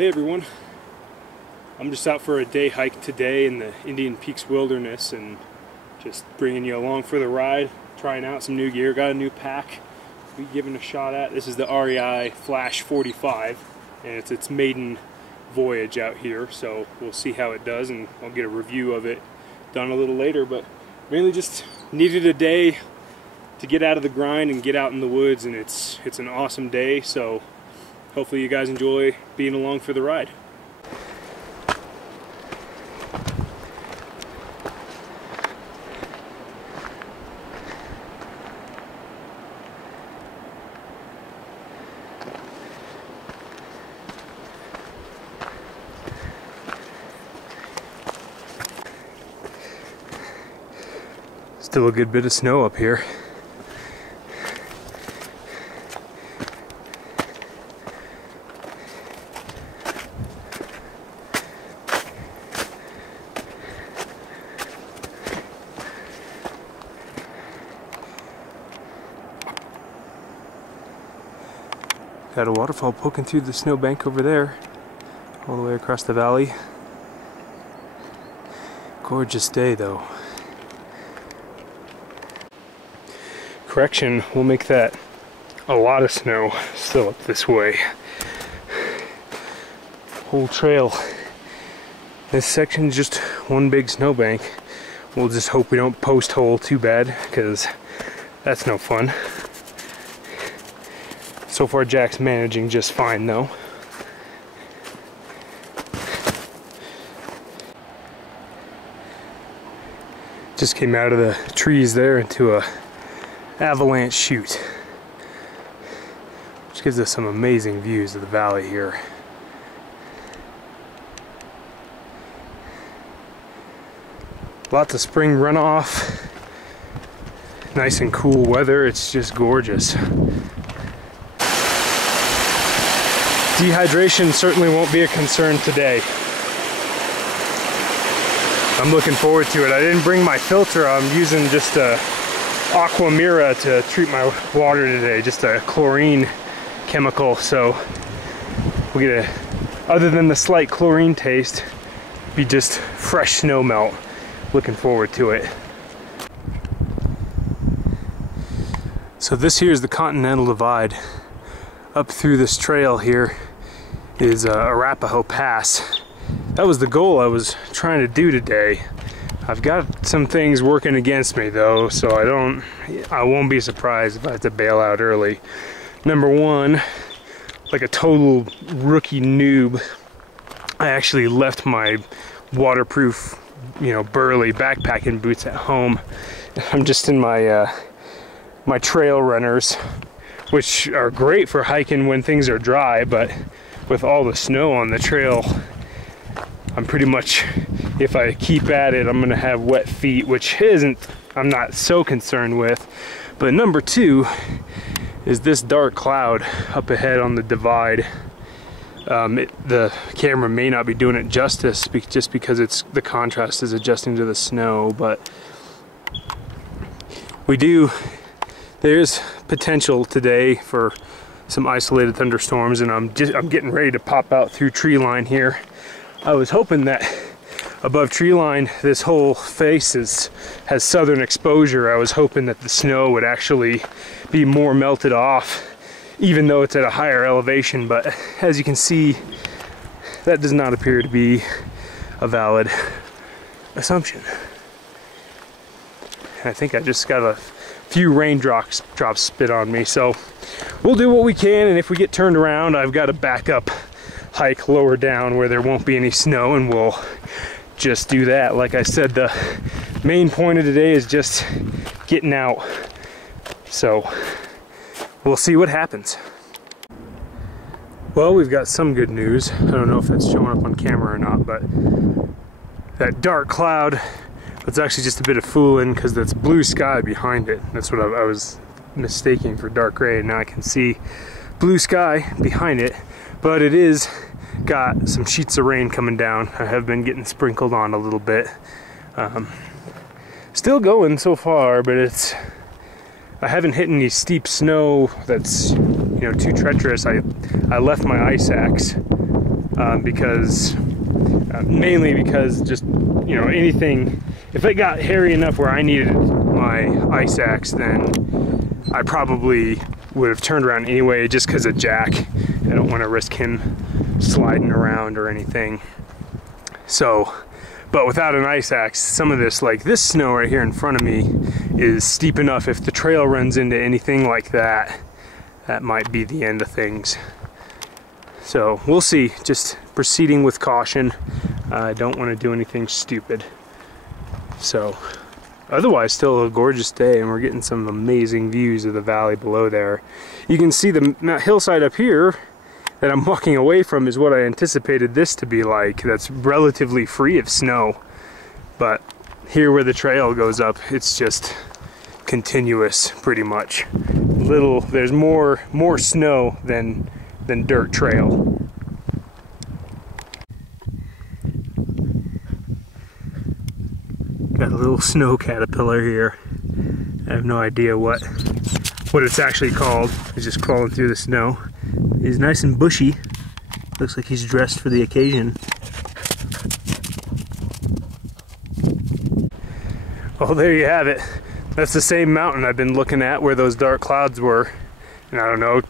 Hey everyone, I'm just out for a day hike today in the Indian Peaks Wilderness and just bringing you along for the ride, trying out some new gear. Got a new pack we're giving a shot at. This is the REI Flash 45 and it's its maiden voyage out here, so we'll see how it does and I'll get a review of it done a little later, but mainly just needed a day to get out of the grind and get out in the woods, and it's an awesome day, so hopefully you guys enjoy being along for the ride. Still a good bit of snow up here. Got a waterfall poking through the snowbank over there, all the way across the valley. Gorgeous day though. Correction, we'll make that a lot of snow still up this way. Whole trail. This section's just one big snowbank. We'll just hope we don't post hole too bad, because that's no fun. So far Jack's managing just fine though. Just came out of the trees there into a avalanche chute, which gives us some amazing views of the valley here. Lots of spring runoff, nice and cool weather, it's just gorgeous. Dehydration certainly won't be a concern today. I'm looking forward to it. I didn't bring my filter, I'm using just a Aqua Mira to treat my water today, just a chlorine chemical, so we'll get other than the slight chlorine taste, be just fresh snow melt. Looking forward to it. So this here is the Continental Divide. Up through this trail here is Arapahoe Pass. That was the goal I was trying to do today. I've got some things working against me though, so I won't be surprised if I have to bail out early. Number one, like a total rookie noob, I actually left my waterproof, burly backpacking boots at home. I'm just in my my trail runners, which are great for hiking when things are dry, but with all the snow on the trail, I'm pretty much, if I keep at it, I'm gonna have wet feet, which I'm not so concerned with. But number two is this dark cloud up ahead on the divide. The camera may not be doing it justice just because the contrast is adjusting to the snow, but there's potential today for some isolated thunderstorms, and I'm getting ready to pop out through tree line here. I was hoping that above tree line, this whole face has southern exposure. I was hoping that the snow would actually be more melted off, even though it's at a higher elevation, but as you can see, that does not appear to be a valid assumption. I think I just got a few raindrops spit on me, so we'll do what we can, and if we get turned around, I've got a backup hike lower down where there won't be any snow, and we'll just do that. Like I said, the main point of today is just getting out, so we'll see what happens. Well, we've got some good news. I don't know if that's showing up on camera or not, but that dark cloud, it's actually just a bit of fooling because that's blue sky behind it. That's what I was mistaking for dark gray, and now I can see blue sky behind it, but it is got some sheets of rain coming down. I have been getting sprinkled on a little bit. Still going so far, but I haven't hit any steep snow that's too treacherous. I left my ice axe mainly because just, you know, anything, if it got hairy enough where I needed my ice axe, then I probably would have turned around anyway, just because of Jack. I don't want to risk him sliding around or anything. So, but without an ice axe, some of this, like this snow right here in front of me, is steep enough. If the trail runs into anything like that, that might be the end of things. So we'll see, just proceeding with caution. I don't want to do anything stupid. So otherwise, still a gorgeous day, and we're getting some amazing views of the valley below there. You can see the hillside up here that I'm walking away from is what I anticipated this to be like. That's relatively free of snow. But here where the trail goes up, it's just continuous pretty much. There's more snow than dirt trail. Got a little snow caterpillar here. I have no idea what it's actually called. He's just crawling through the snow. He's nice and bushy. Looks like he's dressed for the occasion. Well, there you have it. That's the same mountain I've been looking at where those dark clouds were. And I don't know,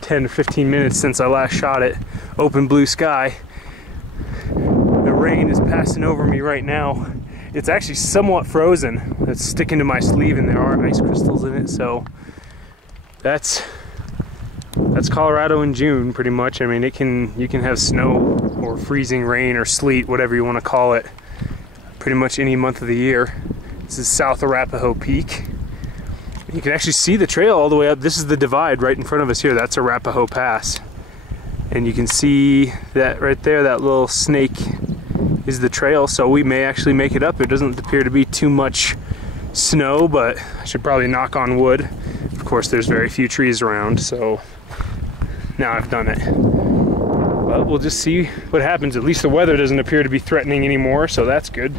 10 to 15 minutes since I last shot it. Open blue sky. The rain is passing over me right now. It's actually somewhat frozen. It's sticking to my sleeve and there are ice crystals in it, so that's Colorado in June pretty much. I mean, you can have snow or freezing rain or sleet, whatever you want to call it, pretty much any month of the year. This is South Arapahoe Peak. You can actually see the trail all the way up. This is the divide right in front of us here. That's Arapahoe Pass. And you can see that right there, that little snake is the trail, so we may actually make it up. There doesn't appear to be too much snow, but I should probably knock on wood. Of course, there's very few trees around, so now I've done it. But we'll just see what happens. At least the weather doesn't appear to be threatening anymore, so that's good.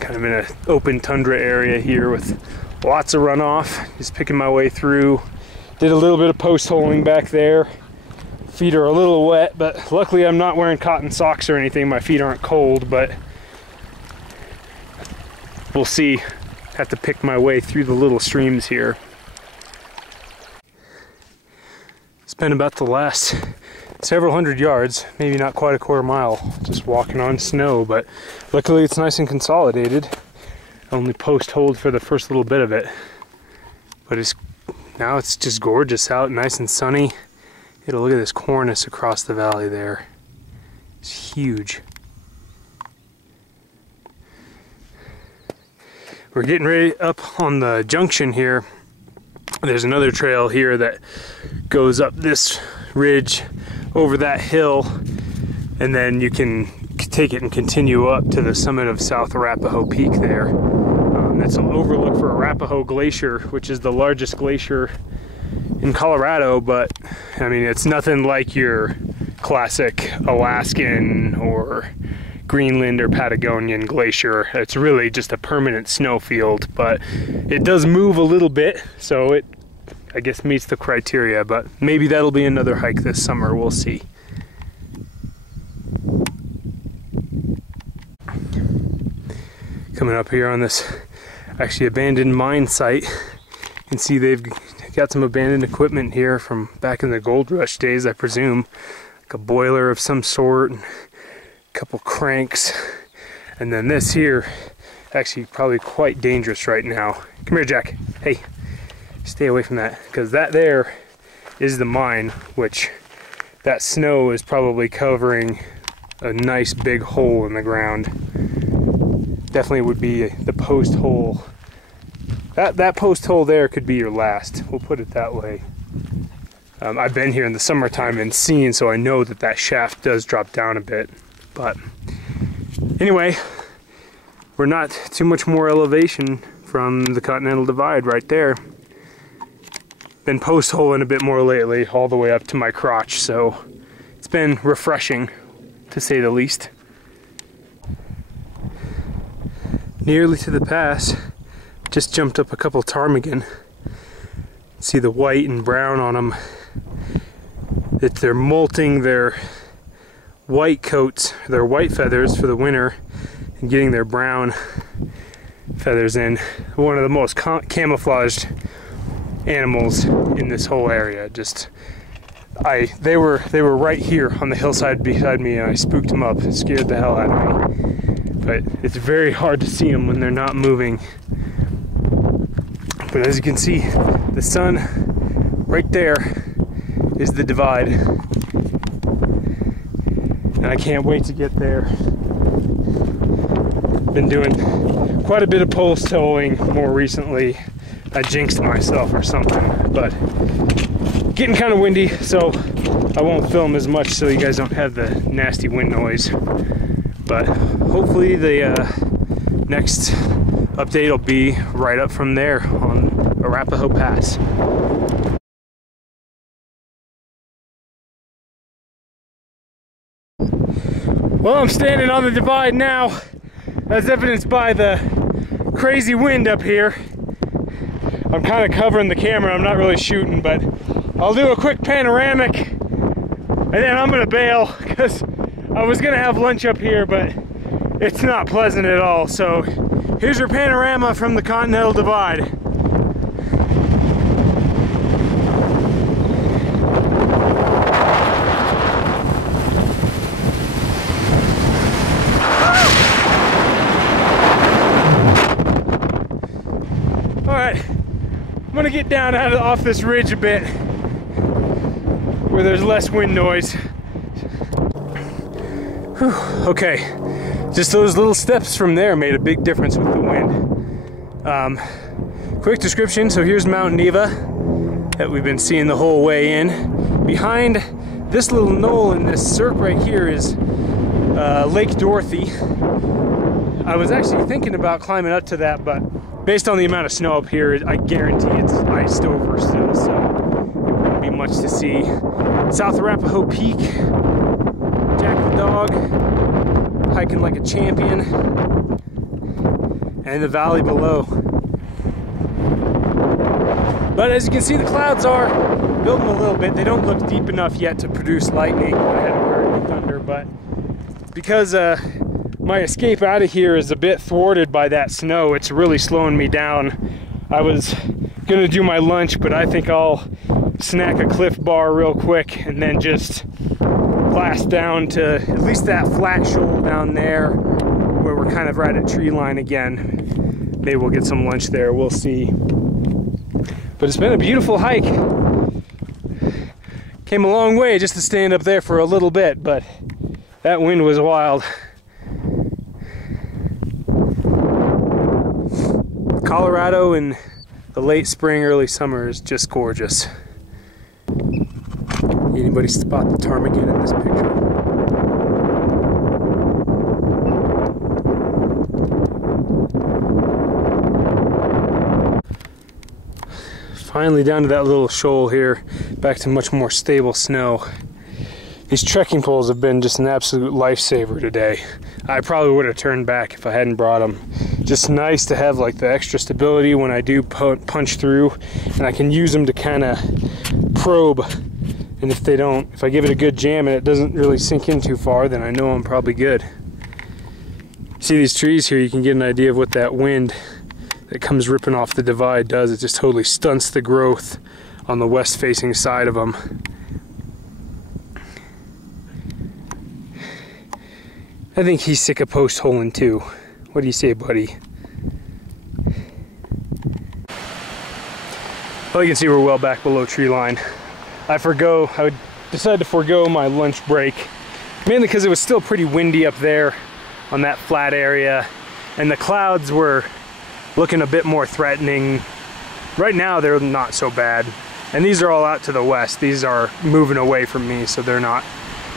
Kind of in an open tundra area here with lots of runoff. Just picking my way through. Did a little bit of post holing back there. Feet are a little wet, but luckily I'm not wearing cotton socks or anything. My feet aren't cold, but we'll see. Have to pick my way through the little streams here. It's been about the last several hundred yards, maybe not quite a quarter mile, just walking on snow, but luckily it's nice and consolidated. Only post-holed for the first little bit of it. But now it's just gorgeous out, nice and sunny. Look at this cornice across the valley there. It's huge. We're getting ready up on the junction here. There's another trail here that goes up this ridge over that hill, and then you can take it and continue up to the summit of South Arapahoe Peak there. That's an overlook for Arapahoe Glacier, which is the largest glacier in Colorado, but I mean, it's nothing like your classic Alaskan or Greenland or Patagonian glacier. It's really just a permanent snowfield, but it does move a little bit, so it, I guess, meets the criteria, but maybe that'll be another hike this summer, we'll see. Coming up here on this actually abandoned mine site, you can see they've got some abandoned equipment here from back in the gold rush days, I presume. Like a boiler of some sort, and a couple cranks. And then this here, actually probably quite dangerous right now. Come here, Jack. Hey, stay away from that, because that there is the mine, which that snow is probably covering a nice big hole in the ground. Definitely would be the post hole. That post hole there could be your last. We'll put it that way. I've been here in the summertime and seen, so I know that that shaft does drop down a bit. But anyway, we're not too much more elevation from the Continental Divide right there. Been post holing a bit more lately, all the way up to my crotch, so it's been refreshing, to say the least. Nearly to the pass. Just jumped up a couple ptarmigan. See the white and brown on them. that they're molting their white coats, their white feathers for the winter, and getting their brown feathers in. One of the most camouflaged animals in this whole area. Just they were right here on the hillside beside me, and I spooked them up. It scared the hell out of me. But it's very hard to see them when they're not moving. But as you can see, the sun right there is the divide, and I can't wait to get there. Been doing quite a bit of post towing more recently. I jinxed myself or something, but getting kind of windy, so I won't film as much so you guys don't have the nasty wind noise. But hopefully the next update will be right up from there on Arapahoe Pass. Well, I'm standing on the divide now, as evidenced by the crazy wind up here. I'm kind of covering the camera, I'm not really shooting, but I'll do a quick panoramic and then I'm gonna bail, because I was gonna have lunch up here, but it's not pleasant at all. So here's your panorama from the Continental Divide. I'm gonna get down off this ridge a bit where there's less wind noise. Whew, okay, just those little steps from there made a big difference with the wind. Quick description, so here's Mount Neva that we've been seeing the whole way in. Behind this little knoll in this cirque right here is Lake Dorothy. I was actually thinking about climbing up to that, but based on the amount of snow up here, I guarantee it's iced over still, so it wouldn't be much to see. South Arapahoe Peak, Jack the Dog, hiking like a champion, and the valley below. But as you can see, the clouds are building a little bit. They don't look deep enough yet to produce lightning. I haven't heard any thunder, but because my escape out of here is a bit thwarted by that snow, it's really slowing me down. I was gonna do my lunch, but I think I'll snack a Cliff Bar real quick and then just blast down to at least that flat shoal down there where we're kind of right at tree line again. Maybe we'll get some lunch there, we'll see. But it's been a beautiful hike. Came a long way just to stand up there for a little bit, but that wind was wild. Colorado in the late spring, early summer is just gorgeous. Anybody spot the ptarmigan in this picture? Finally down to that little shoal here, back to much more stable snow. These trekking poles have been just an absolute lifesaver today. I probably would have turned back if I hadn't brought them. Just nice to have like the extra stability when I do punch through, and I can use them to kind of probe. And if I give it a good jam and it doesn't really sink in too far, then I know I'm probably good. See these trees here, you can get an idea of what that wind that comes ripping off the divide does. It just totally stunts the growth on the west facing side of them. I think he's sick of post holing too. What do you say, buddy? Well, you can see we're well back below tree line. I decided to forego my lunch break, mainly because it was still pretty windy up there on that flat area, and the clouds were looking a bit more threatening. Right now they're not so bad, and these are all out to the west. These are moving away from me, so they're not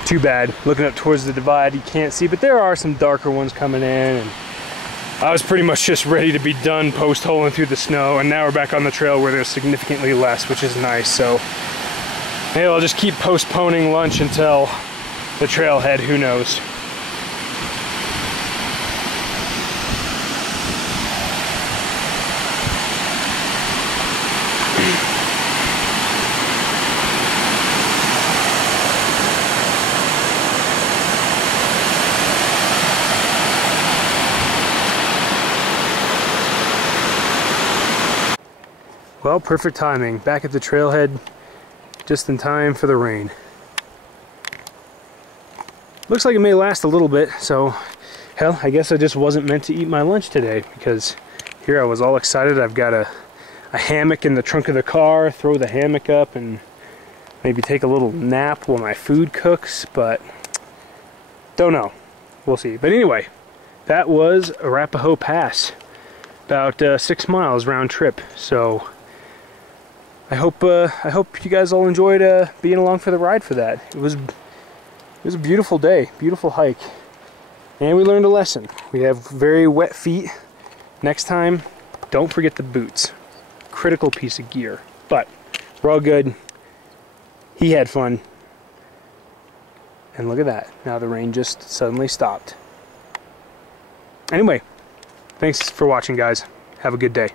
too bad. Looking up towards the divide, you can't see, but there are some darker ones coming in, and I was pretty much just ready to be done post-holing through the snow, and now we're back on the trail where there's significantly less, which is nice. So maybe I'll just keep postponing lunch until the trailhead, who knows. Well, perfect timing. Back at the trailhead just in time for the rain. Looks like it may last a little bit, so hell, I guess I just wasn't meant to eat my lunch today, because here I was all excited. I've got a hammock in the trunk of the car, throw the hammock up and maybe take a little nap while my food cooks, but don't know. We'll see. But anyway, that was Arapahoe Pass. About 6 miles round trip. So I hope you guys all enjoyed being along for the ride for that. It was a beautiful day, beautiful hike, and we learned a lesson. We have very wet feet. Next time, don't forget the boots. Critical piece of gear. But we're all good. He had fun. And look at that. Now the rain just suddenly stopped. Anyway, thanks for watching, guys. Have a good day.